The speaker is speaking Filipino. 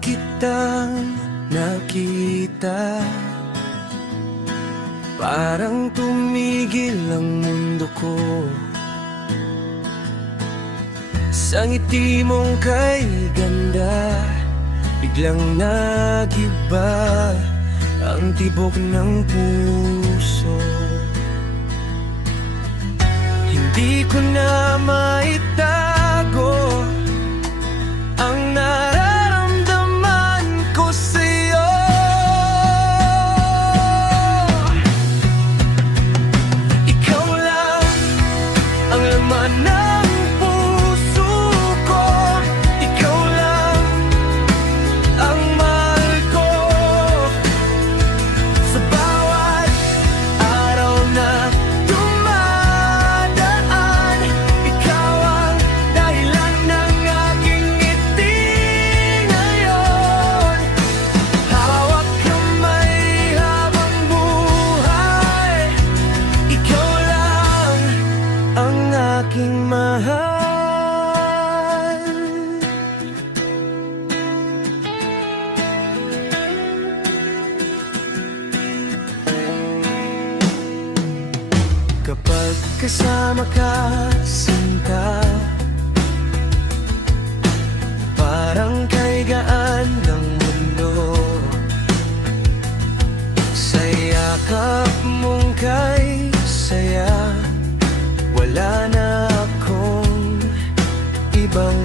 kitang nakita, parang tumigil ang mundo ko. Sa ngiti mong kay ganda, biglang nagiba ang tibok ng puso. Hindi ko na maitago ang nararamdaman ko sa'yo. Ikaw lang ang laman ng puso ko. Ikaw lang ang mahal ko. Sa bawat araw na dumadaan, ikaw ang dahilan ng aking ngiti ngayon. Hawak kamay habang buhay, ikaw lang ang aking mahal. Kapag kasama ka, sinta, parang kay gaan ng mundo. Sa yakap mong kay saya, wala na akong ibang